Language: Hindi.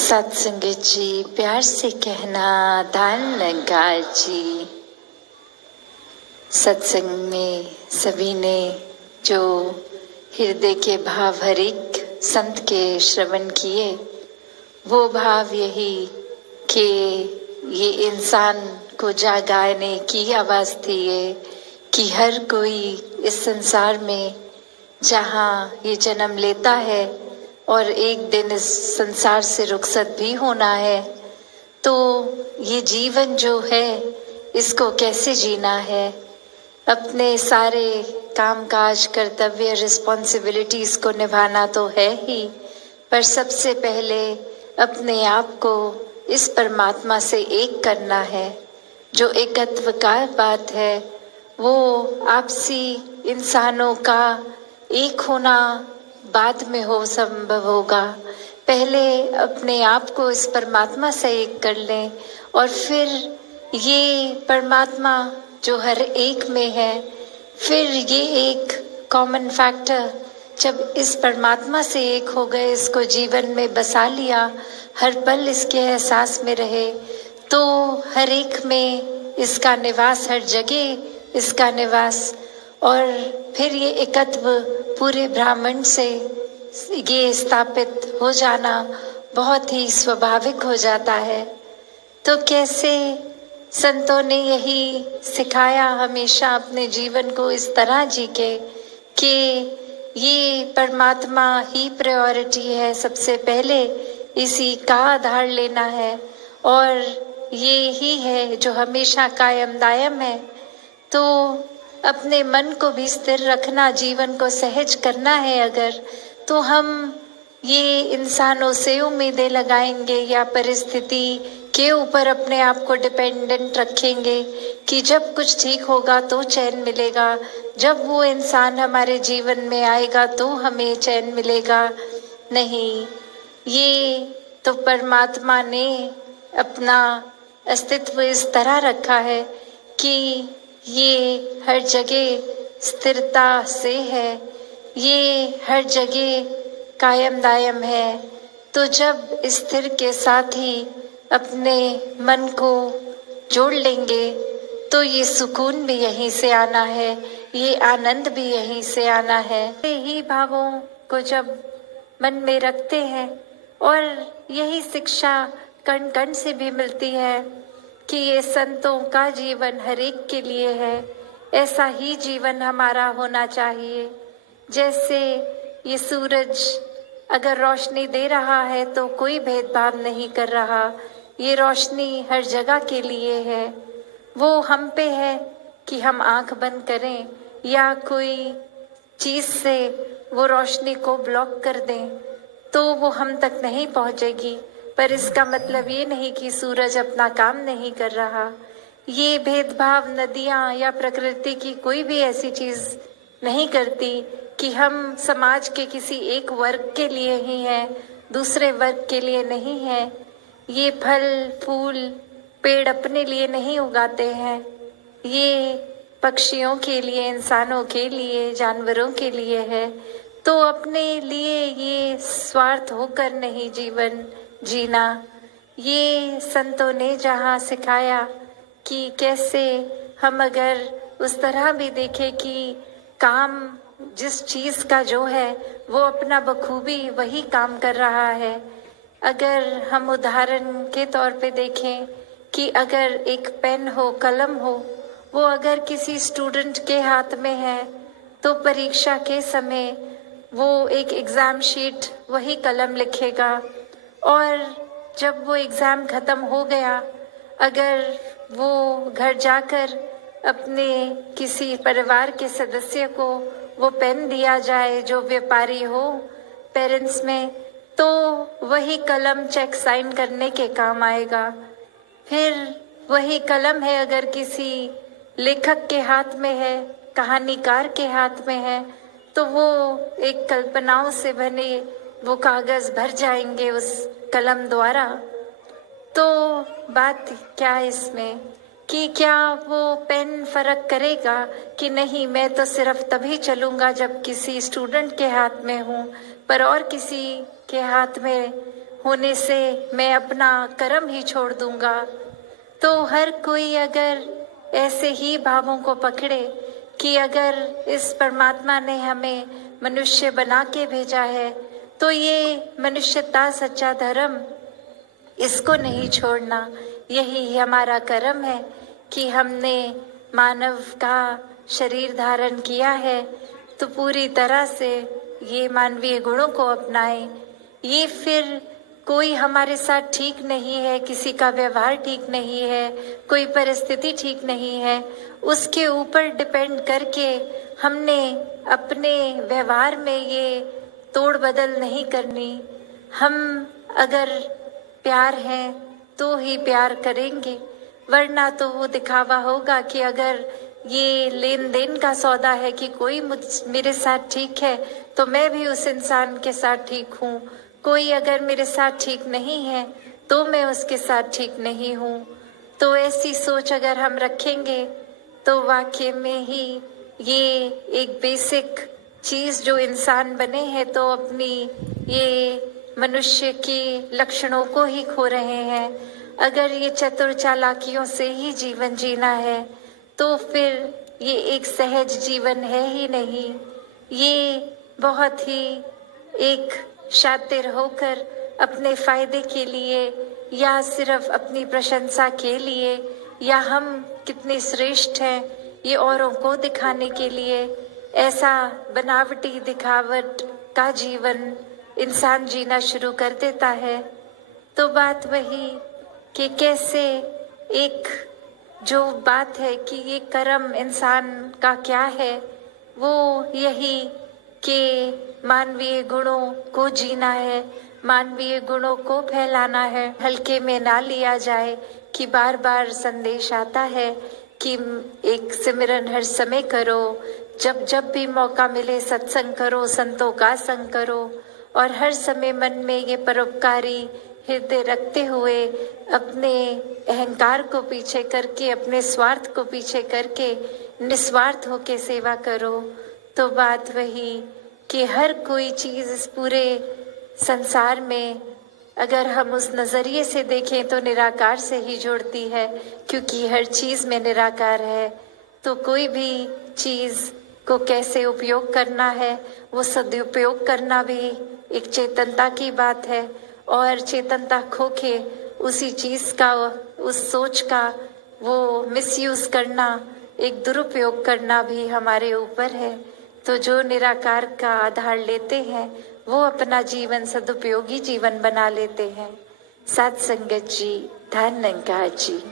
सत्संगत जी, प्यार से कहना दान लंकार जी। सत्संग में सभी ने जो हृदय के भाव हरिक संत के श्रवण किए, वो भाव यही कि ये इंसान को जागाने की आवाज थी ये कि हर कोई इस संसार में जहाँ ये जन्म लेता है और एक दिन इस संसार से रुखसत भी होना है, तो ये जीवन जो है इसको कैसे जीना है। अपने सारे कामकाज, कर्तव्य, रिस्पॉन्सिबिलिटीज को निभाना तो है ही, पर सबसे पहले अपने आप को इस परमात्मा से एक करना है। जो एकत्व का बात है वो आपसी इंसानों का एक होना बाद में हो संभव होगा। पहले अपने आप को इस परमात्मा से एक कर लें और फिर ये परमात्मा जो हर एक में है, फिर ये एक कॉमन फैक्टर जब इस परमात्मा से एक हो गए, इसको जीवन में बसा लिया, हर पल इसके एहसास में रहे, तो हर एक में इसका निवास, हर जगह इसका निवास, और फिर ये एकत्व पूरे ब्रह्मांड से ये स्थापित हो जाना बहुत ही स्वाभाविक हो जाता है। तो कैसे संतों ने यही सिखाया हमेशा अपने जीवन को इस तरह जी के कि ये परमात्मा ही प्रायोरिटी है, सबसे पहले इसी का आधार लेना है और ये ही है जो हमेशा कायम दायम है। तो अपने मन को भी स्थिर रखना, जीवन को सहज करना है अगर, तो हम ये इंसानों से उम्मीदें लगाएंगे या परिस्थिति के ऊपर अपने आप को डिपेंडेंट रखेंगे कि जब कुछ ठीक होगा तो चैन मिलेगा, जब वो इंसान हमारे जीवन में आएगा तो हमें चैन मिलेगा। नहीं, ये तो परमात्मा ने अपना अस्तित्व इस तरह रखा है कि ये हर जगह स्थिरता से है, ये हर जगह कायम दायम है। तो जब स्थिर के साथ ही अपने मन को जोड़ लेंगे तो ये सुकून भी यहीं से आना है, ये आनंद भी यहीं से आना है। यही भावों को जब मन में रखते हैं, और यही शिक्षा कण कण से भी मिलती है कि ये संतों का जीवन हर एक के लिए है, ऐसा ही जीवन हमारा होना चाहिए। जैसे ये सूरज अगर रोशनी दे रहा है तो कोई भेदभाव नहीं कर रहा, ये रोशनी हर जगह के लिए है। वो हम पे है कि हम आंख बंद करें या कोई चीज से वो रोशनी को ब्लॉक कर दें तो वो हम तक नहीं पहुंचेगी। पर इसका मतलब ये नहीं कि सूरज अपना काम नहीं कर रहा। ये भेदभाव नदियां या प्रकृति की कोई भी ऐसी चीज नहीं करती कि हम समाज के किसी एक वर्ग के लिए ही हैं, दूसरे वर्ग के लिए नहीं है। ये फल फूल पेड़ अपने लिए नहीं उगाते हैं, ये पक्षियों के लिए, इंसानों के लिए, जानवरों के लिए है। तो अपने लिए ये स्वार्थ होकर नहीं जीवन जीना। ये संतों ने जहाँ सिखाया कि कैसे हम अगर उस तरह भी देखें कि काम जिस चीज का जो है वो अपना बखूबी वही काम कर रहा है। अगर हम उदाहरण के तौर पे देखें कि अगर एक पेन हो, कलम हो, वो अगर किसी स्टूडेंट के हाथ में है तो परीक्षा के समय वो एक एग्जाम शीट वही कलम लिखेगा, और जब वो एग्जाम खत्म हो गया, अगर वो घर जाकर अपने किसी परिवार के सदस्य को वो पेन दिया जाए जो व्यापारी हो पेरेंट्स में, तो वही कलम चेक साइन करने के काम आएगा। फिर वही कलम है अगर किसी लेखक के हाथ में है, कहानीकार के हाथ में है, तो वो एक कल्पनाओं से बने वो कागज भर जाएंगे उस कलम द्वारा। तो बात क्या है इसमें कि क्या वो पेन फर्क करेगा कि नहीं, मैं तो सिर्फ तभी चलूंगा जब किसी स्टूडेंट के हाथ में हूँ, पर और किसी के हाथ में होने से मैं अपना कर्म ही छोड़ दूंगा। तो हर कोई अगर ऐसे ही भावों को पकड़े कि अगर इस परमात्मा ने हमें मनुष्य बना के भेजा है तो ये मनुष्यता सच्चा धर्म, इसको नहीं छोड़ना। यही हमारा कर्म है कि हमने मानव का शरीर धारण किया है तो पूरी तरह से ये मानवीय गुणों को अपनाएं। ये फिर कोई हमारे साथ ठीक नहीं है, किसी का व्यवहार ठीक नहीं है, कोई परिस्थिति ठीक नहीं है, उसके ऊपर डिपेंड करके हमने अपने व्यवहार में ये तोड़ बदल नहीं करनी। हम अगर प्यार है तो ही प्यार करेंगे, वरना तो वो दिखावा होगा कि अगर ये लेन देन का सौदा है कि कोई मेरे साथ ठीक है तो मैं भी उस इंसान के साथ ठीक हूँ, कोई अगर मेरे साथ ठीक नहीं है तो मैं उसके साथ ठीक नहीं हूँ। तो ऐसी सोच अगर हम रखेंगे तो वाकई में ही ये एक बेसिक चीज जो इंसान बने हैं तो अपनी ये मनुष्य की लक्षणों को ही खो रहे हैं। अगर ये चतुर चालाकियों से ही जीवन जीना है तो फिर ये एक सहज जीवन है ही नहीं। ये बहुत ही एक शातिर होकर अपने फायदे के लिए या सिर्फ अपनी प्रशंसा के लिए या हम कितने श्रेष्ठ हैं ये औरों को दिखाने के लिए ऐसा बनावटी दिखावट का जीवन इंसान जीना शुरू कर देता है। तो बात वही कि कैसे एक जो बात है कि ये कर्म इंसान का क्या है, वो यही कि मानवीय गुणों को जीना है, मानवीय गुणों को फैलाना है, हल्के में ना लिया जाए कि बार बार संदेश आता है कि एक सिमरन हर समय करो, जब जब भी मौका मिले सत्संग करो, संतों का संग करो और हर समय मन में ये परोपकारी हृदय रखते हुए अपने अहंकार को पीछे करके, अपने स्वार्थ को पीछे करके निस्वार्थ होके सेवा करो। तो बात वही कि हर कोई चीज इस पूरे संसार में अगर हम उस नजरिए से देखें तो निराकार से ही जुड़ती है, क्योंकि हर चीज में निराकार है। तो कोई भी चीज को कैसे उपयोग करना है, वो सदुपयोग करना भी एक चेतनता की बात है और चेतनता खो के उसी चीज का, उस सोच का वो मिसयूज करना, एक दुरुपयोग करना भी हमारे ऊपर है। तो जो निराकार का आधार लेते हैं वो अपना जीवन सदुपयोगी जीवन बना लेते हैं। साथ संगत जी, धन निरंकार जी।